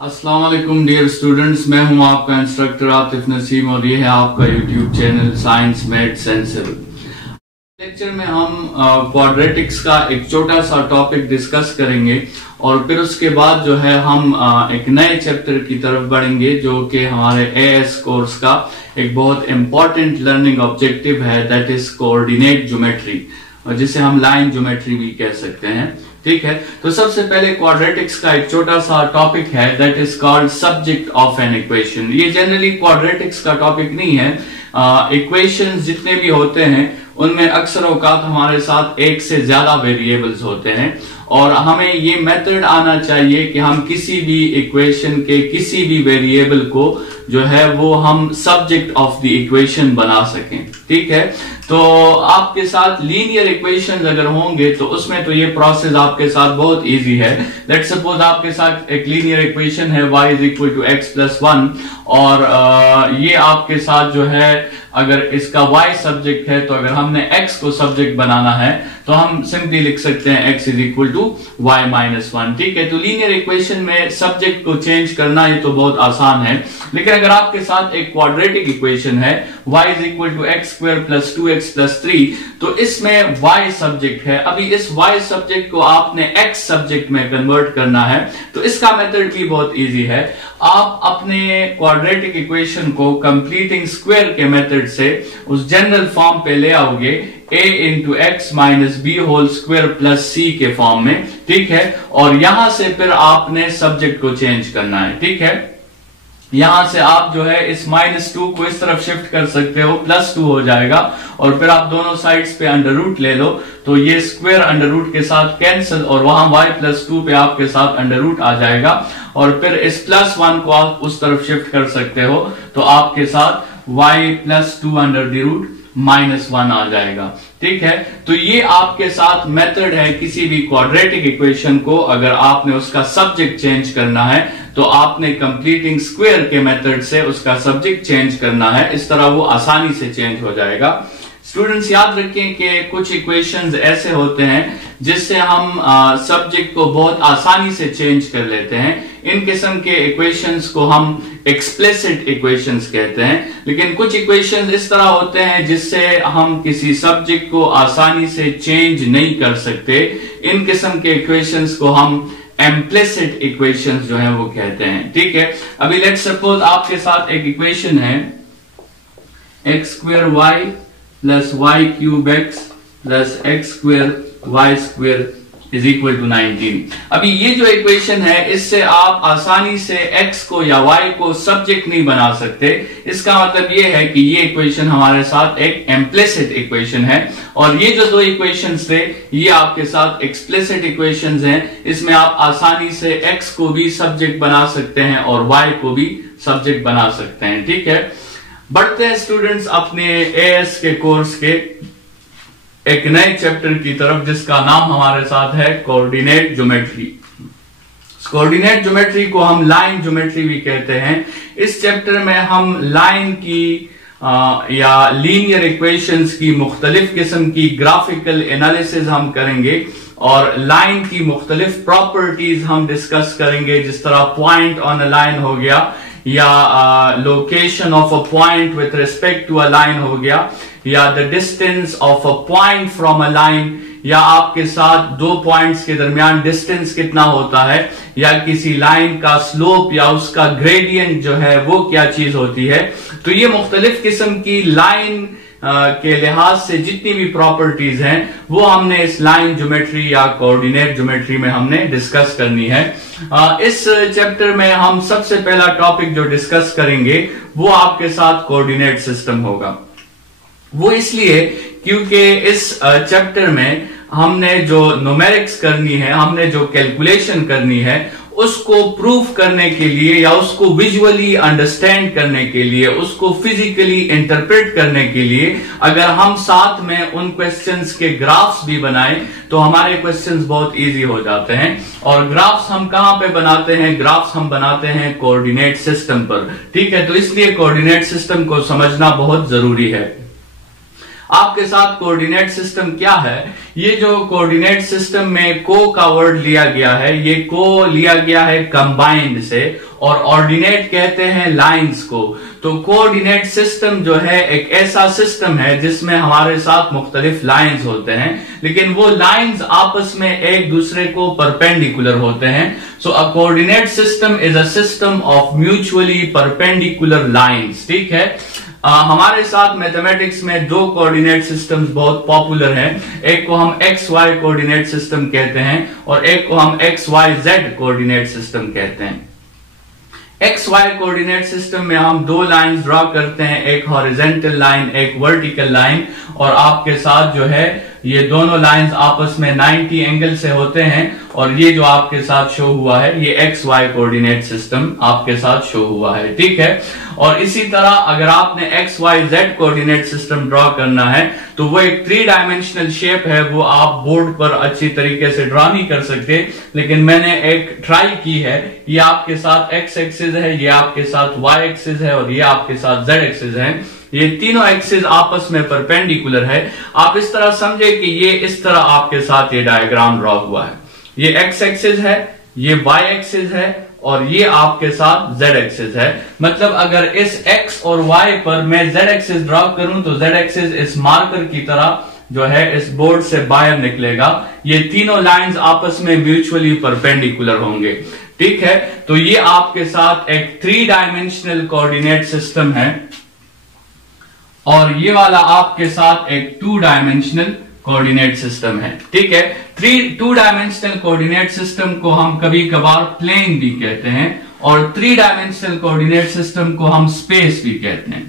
अस्सलाम वालेकुम dear students, मैं हूं आपका इंस्ट्रक्टर आतिफ नसीम और ये है आपका YouTube channel science maths and civil. Lecture में हम क्वाड्रेटिक्स का एक छोटा सा टॉपिक डिस्कस करेंगे और फिर उसके बाद जो है हम एक नए चैप्टर की तरफ बढ़ेंगे जो कि हमारे एएस कोर्स का एक बहुत इंपॉर्टेंट लर्निंग ऑब्जेक्टिव है, दैट इज कोऑर्डिनेट ज्योमेट्री, और जिसे हम लाइन ज्योमेट्री भी कह सकते हैं। ठीक है, तो सबसे पहले क्वाड्रेटिक्स का एक छोटा सा टॉपिक है that is called subject of an equation. ये जनरली क्वाड्रेटिक्स का टॉपिक नहीं है। इक्वेशंस जितने भी होते हैं उनमें अक्सर औकात हमारे साथ एक से ज्यादा वेरिएबल्स होते हैं और हमें ये मेथड आना चाहिए कि हम किसी भी इक्वेशन के किसी भी वेरिएबल को जो है वो हम सब्जेक्ट ऑफ द इक्वेशन बना सकें। ठीक है, तो आपके साथ लीनियर इक्वेशंस अगर होंगे तो उसमें तो ये प्रोसेस आपके साथ बहुत इजी है। लेट्स सपोज आपके साथ एक लीनियर इक्वेशन है y is equal to x plus 1 और ये आपके साथ जो है अगर इसका y सब्जेक्ट है तो अगर हमने x को सब्जेक्ट बनाना है तो हम सिंपली लिख सकते हैं x is equal to y minus 1। ठीक है, तो लीनियर इक्वेशन में सब्जेक्ट को चेंज करना ये तो बहुत आसान है, लेकिन अगर आपके साथ एक क्वाड्रेटिक इक्वेशन है y is equal to x square plus 2x plus 3, तो इसमें y सब्जेक्ट है। अभी इस y सब्जेक्ट को आपने x सब्जेक्ट में कन्वर्ट करना है, तो इसका मेथड भी बहुत इजी है। आप अपने क्वाड्रेटिक इक्वेशन को कंप्लीटिंग स्क्वायर के मेथड से उस जनरल फॉर्म पे ले आओगे a into x minus b whole square plus c के फॉर्म में। ठीक है, और यहां से फिर आपने सब्जेक्ट को चेंज करना है। ठीक है, यहां से आप जो है इस -2 को इस तरफ शिफ्ट कर सकते हो, +2 हो जाएगा और फिर आप दोनों साइड्स पे अंडर रूट ले लो तो ये स्क्वायर अंडर रूट के साथ कैंसिल और वहां y+2 पे आपके साथ अंडर रूट आ जाएगा और फिर इस +1 को आप उस तरफ शिफ्ट कर सकते हो तो आपके साथ y+2 अंडर द रूट -1 आ जाएगा। ठीक है, तो ये आपके साथ मेथड है किसी भी क्वाड्रेटिक इक्वेशन को अगर आपने उसका सब्जेक्ट चेंज करना है तो आपने कंप्लीटिंग स्क्वायर के मेथड से उसका सब्जेक्ट चेंज करना है। इस तरह वो आसानी से चेंज हो जाएगा। स्टूडेंट्स याद रखें कि कुछ इक्वेशंस ऐसे होते हैं जिससे हम सब्जेक्ट को बहुत आसानी से चेंज कर लेते हैं। इन किस्म के इक्वेशंस को हम एक्सप्लिसिट इक्वेशंस कहते हैं, लेकिन कुछ इक्वेशंस इस तरह होते हैं जिससे हम किसी सब्जेक्ट को आसानी से चेंज नहीं कर सकते। इन किस्म के इक्वेशंस को हम इम्प्लिसिट इक्वेशंस जो है वो कहते हैं। ठीक है, अभी लेट्स सपोज आपके साथ एक इक्वेशन है x square y plus y cube x plus x square y square is equal to 19। अभी ये जो इक्वेशन है इससे आप आसानी से x को या y को सब्जेक्ट नहीं बना सकते। इसका मतलब ये है कि ये इक्वेशन हमारे साथ एक इम्प्लिसिट इक्वेशन है और ये जो दो इक्वेशंस थे ये आपके साथ एक्सप्लिसिट इक्वेशंस हैं। इसमें आप आसानी से x को भी सब्जेक्ट बना सकते हैं और y को भी सब्जेक्ट बना सकते हैं। ठीक है, बढ़ते हैं स्टूडेंट्स अपने एएस के कोर्स के एक नए चैप्टर की तरफ जिसका नाम हमारे साथ है कोऑर्डिनेट ज्योमेट्री। कोऑर्डिनेट ज्योमेट्री को हम लाइन ज्योमेट्री भी कहते हैं। इस चैप्टर में हम लाइन की या लीनियर इक्वेशंस की मुख्तलिफ किस्म की ग्राफिकल एनालिसिस हम करेंगे और लाइन की मुख्तलिफ प्रॉपर्टीज हम डिस्कस करेंगे, जिस तरह पॉइंट ऑन अ लाइन हो गया या location of a point with respect to a line हो गया या the distance of a point from a line, या आपके साथ दो पॉइंट्स के दरमियान डिस्टेंस कितना होता है, या किसी लाइन का स्लोप या उसका ग्रेडियंट जो है वो क्या चीज होती है। तो ये मुख्तलिफ किस्म की लाइन के लिहाज से जितनी भी प्रॉपर्टीज हैं वो हमने इस लाइन ज्योमेट्री या कोऑर्डिनेट ज्योमेट्री में हमने डिस्कस करनी है। इस चैप्टर में हम सबसे पहला टॉपिक जो डिस्कस करेंगे वो आपके साथ कोऑर्डिनेट सिस्टम होगा। वो इसलिए क्योंकि इस चैप्टर में हमने जो न्यूमेरिक्स करनी है, हमने जो कैलकुलेशन करनी है, उसको प्रूफ करने के लिए या उसको विजुअली अंडरस्टैंड करने के लिए, उसको फिजिकली इंटरप्रेट करने के लिए अगर हम साथ में उन क्वेश्चंस के ग्राफ्स भी बनाएं तो हमारे क्वेश्चंस बहुत इजी हो जाते हैं। और ग्राफ्स हम कहां पे बनाते हैं? ग्राफ्स हम बनाते हैं कोऑर्डिनेट सिस्टम पर। ठीक है, तो इसलिए कोऑर्डिनेट सिस्टम को समझना बहुत जरूरी है। आपके साथ कोऑर्डिनेट सिस्टम क्या है, ये जो कोऑर्डिनेट सिस्टम में को का वर्ड लिया गया है, ये को लिया गया है कंबाइंड से, और ऑर्डिनेट कहते हैं लाइंस को। तो कोऑर्डिनेट सिस्टम जो है एक ऐसा सिस्टम है जिसमें हमारे साथ मुख्तलिफ लाइंस होते हैं, लेकिन वो लाइंस आपस में एक दूसरे को परपेंडिकुलर होते हैं। So a coordinate system is a system of mutually perpendicular lines. ठीक है, हमारे साथ मैथमेटिक्स में दो कोऑर्डिनेट सिस्टम्स बहुत पॉपुलर हैं। एक को हम एक्स वाई कोऑर्डिनेट सिस्टम कहते हैं और एक को हम x y z coordinate system कहते हैं। एक्स वाई कोऑर्डिनेट सिस्टम में हम दो लाइंस ड्रॉ करते हैं, एक हॉरिजॉन्टल लाइन, एक वर्टिकल लाइन, और आपके साथ जो है ये दोनों लाइंस आपस में 90 एंगल से होते हैं, और ये जो आपके साथ शो हुआ है ये एक्स वाई कोऑर्डिनेट सिस्टम आपके साथ शो हुआ है। ठीक है, और इसी तरह अगर आपने x y z coordinate system draw करना है तो वो एक 3 डायमेंशनल शेप है, वो आप बोर्ड पर अच्छी तरीके से ड्रॉ नहीं कर सकते, लेकिन मैंने एक ट्राई की है। ये आपके साथ एक्स एक्सिस है, ये आपके साथ वाई एक्सिस है और ये आपके साथ जेड एक्सिस है। ये तीनों एक्सिस आपस में परपेंडिकुलर है। आप इस तरह समझे कि ये इस तरह आपके साथ ये डायग्राम ड्रॉ हुआ है। ये एक्स एक्सिस है, ये वाई एक्सिस है और ये आपके साथ जेड एक्सिस है। मतलब अगर इस एक्स और वाई पर मैं जेड एक्सिस ड्रॉ करूं तो जेड एक्सिस इस मार्कर की तरह जो है इस बोर्ड से बाहर निकलेगा। ये तीनों लाइंस आपस में म्यूचुअली परपेंडिकुलर होंगे। ठीक है, तो ये आपके साथ एक 3 डायमेंशनल कोऑर्डिनेट सिस्टम है और ये वाला आपके साथ एक 2 डायमेंशनल कोऑर्डिनेट सिस्टम है। ठीक है, 2 डायमेंशनल कोऑर्डिनेट सिस्टम को हम कभी कभार प्लेन भी कहते हैं और 3 डायमेंशनल कोऑर्डिनेट सिस्टम को हम स्पेस भी कहते हैं।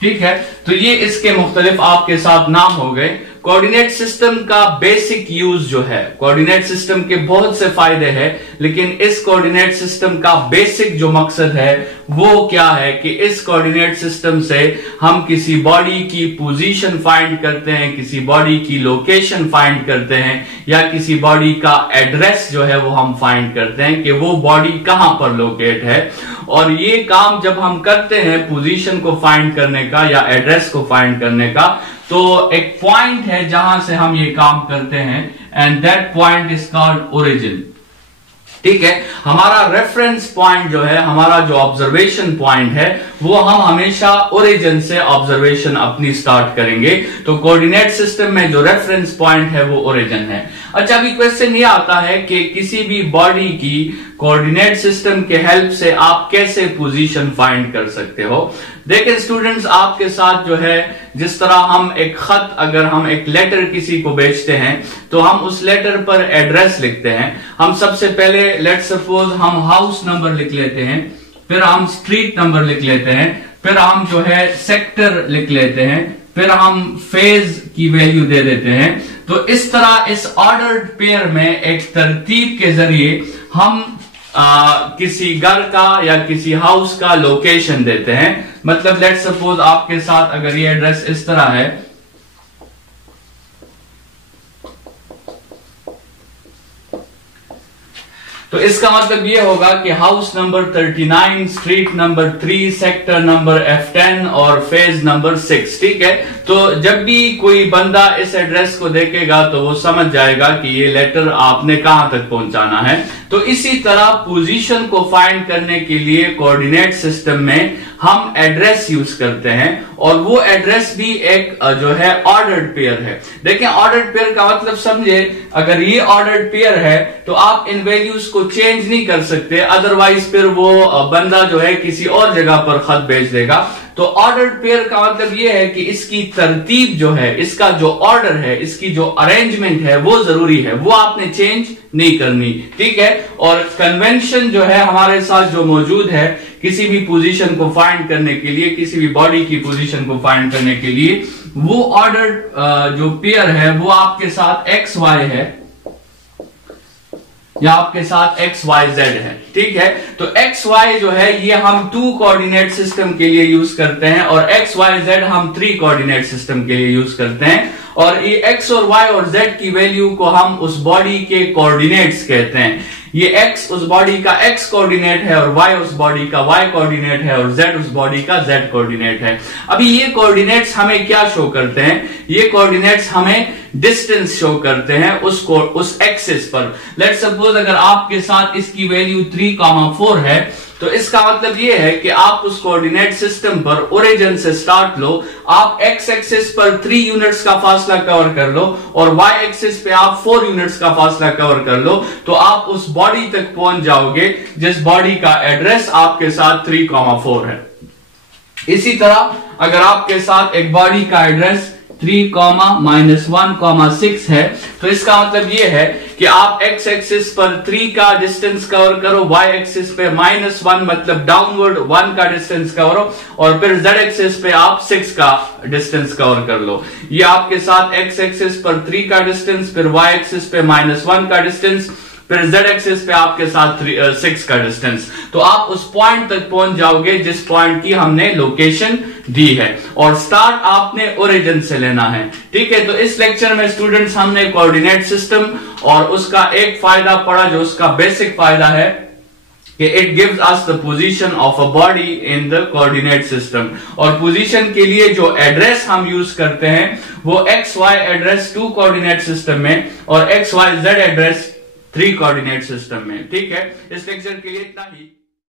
ठीक है, तो ये इसके मुख्तलिफ आपके साथ नाम हो गए। कोऑर्डिनेट सिस्टम का बेसिक यूज जो है, कोऑर्डिनेट सिस्टम के बहुत से फायदे हैं, लेकिन इस कोऑर्डिनेट सिस्टम का बेसिक जो मकसद है वो क्या है कि इस कोऑर्डिनेट सिस्टम से हम किसी बॉडी की पोजीशन फाइंड करते हैं, किसी बॉडी की लोकेशन फाइंड करते हैं, या किसी बॉडी का एड्रेस जो है वो हम फाइंड करते हैं कि वो बॉडी कहां पर लोकेट है। और ये काम जब हम करते हैं पोजीशन को फाइंड करने का या एड्रेस को फाइंड करने का, तो एक पॉइंट है जहां से हम ये काम करते हैं, and that point is called origin. ठीक है, हमारा रेफरेंस पॉइंट जो है, हमारा जो ऑब्जर्वेशन पॉइंट है, वो हम हमेशा ओरिजिन से ऑब्जर्वेशन अपनी स्टार्ट करेंगे। तो कोऑर्डिनेट सिस्टम में जो रेफरेंस पॉइंट है वो ओरिजिन है। अच्छा, अभी क्वेश्चन ये आता है कि किसी भी बॉडी की कोऑर्डिनेट सिस्टम के हेल्प से आप कैसे पोजीशन फाइंड कर सकते हो। देखिए स्टूडेंट्स, आपके साथ जो है जिस तरह हम एक खत, अगर हम एक लेटर किसी को भेजते हैं तो हम उस लेटर पर एड्रेस लिखते हैं। हम सबसे पहले लेट्स सपोज हम हाउस नंबर लिख लेते हैं, फिर हम स्ट्रीट नंबर लिख लेते हैं, फिर हम जो है सेक्टर लिख लेते हैं, फिर हम फेज की वैल्यू दे देते हैं। तो इस तरह इस ऑर्डर्ड पेयर में एक तरतीब के जरिए हम किसी घर का या किसी हाउस का लोकेशन देते हैं। मतलब लेट्स सपोज आपके साथ अगर ये एड्रेस इस तरह है, तो इसका मतलब ये होगा कि house number 39, street number 3, sector number F10 और फेज नंबर 6। ठीक है, तो जब भी कोई बंदा इस एड्रेस को देखेगा तो वो समझ जाएगा कि ये लेटर आपने कहां तक पहुंचाना है। तो इसी तरह पोजीशन को फाइंड करने के लिए कोऑर्डिनेट सिस्टम में हम एड्रेस यूज करते हैं, और वो एड्रेस भी एक जो है ऑर्डर्ड पेयर है। देखें, ऑर्डर्ड पेयर का मतलब समझे, अगर ये ऑर्डर्ड पेयर है तो आप इन वैल्यूज को चेंज नहीं कर सकते, अदरवाइज फिर वो बंदा जो है किसी और जगह पर खत भेज देगा। तो ऑर्डर्ड पेयर का मतलब ये है कि इसकी तरतीब जो है, इसका जो ऑर्डर है, इसकी जो अरेंजमेंट है वो जरूरी है, वो आपने चेंज नहीं करनी। ठीक है, और कन्वेंशन जो है हमारे साथ जो मौजूद है किसी भी पोजीशन को फाइंड करने के लिए, किसी भी बॉडी की पोजीशन को फाइंड करने के लिए, वो ऑर्डर्ड जो पेयर है वो आपके साथ एक्स वाई है या आपके साथ एक्स वाई जेड है। ठीक है, तो एक्स वाई जो है ये हम 2 कोऑर्डिनेट सिस्टम के लिए यूज करते हैं और एक्स वाई जेड हम 3 कोऑर्डिनेट सिस्टम के लिए यूज करते हैं। और ये एक्स और वाई और जेड की वैल्यू को हम उस बॉडी के कोऑर्डिनेट्स कहते हैं। ये एक्स उस बॉडी का एक्स कोऑर्डिनेट है और वाई उस बॉडी का वाई कोऑर्डिनेट है और जेड उस बॉडी का जेड कोऑर्डिनेट है। अभी ये कोऑर्डिनेट्स हमें क्या शो करते हैं? ये कोऑर्डिनेट्स हमें डिस्टेंस शो करते हैं उस एक्सिस पर। लेट्स सपोज अगर आपके साथ इसकी वैल्यू 3,4 है तो इसका मतलब ये है कि आप उस कोऑर्डिनेट सिस्टम पर ओरिजिन से स्टार्ट लो, आप एक्स एक्सिस पर 3 यूनिट्स का फासला कवर कर लो और वाई एक्सिस पे आप 4 यूनिट्स का फासला कवर कर लो, तो आप उस बॉडी तक पहुंच जाओगे जिस बॉडी का एड्रेस आपके साथ 3,4 है। इसी तरह अगर आपके साथ एक बॉडी का एड्रेस 3,-1,6 है तो इसका मतलब ये है कि आप एक्स एक्सिस पर 3 का डिस्टेंस कवर करो, वाई एक्सिस पे -1 मतलब डाउनवर्ड 1 का डिस्टेंस कवर हो और फिर जेड एक्सिस पे आप 6 का डिस्टेंस कवर कर लो। ये आपके साथ एक्स एक्सिस पर 3 का डिस्टेंस, फिर वाई एक्सिस पे -1 का डिस्टेंस, फिर जेड एक्सिस पे आपके साथ 6 का डिस्टेंस, तो आप उस पॉइंट तक पहुंच जाओगे जिस पॉइंट की हमने लोकेशन दी है और स्टार्ट आपने ओरिजिन से लेना है। ठीक है, तो इस लेक्चर में स्टूडेंट्स हमने कोऑर्डिनेट सिस्टम और उसका एक फायदा पढ़ा जो उसका बेसिक फायदा है कि it gives us the position of a body in the coordinate system, और पोजीशन के लिए जो एड्रेस हम यूज करते हैं वो x y address 2 coordinate system में और x y z address 3 coordinate system में। ठीक है, इस लेक्चर के लिए इतना ही।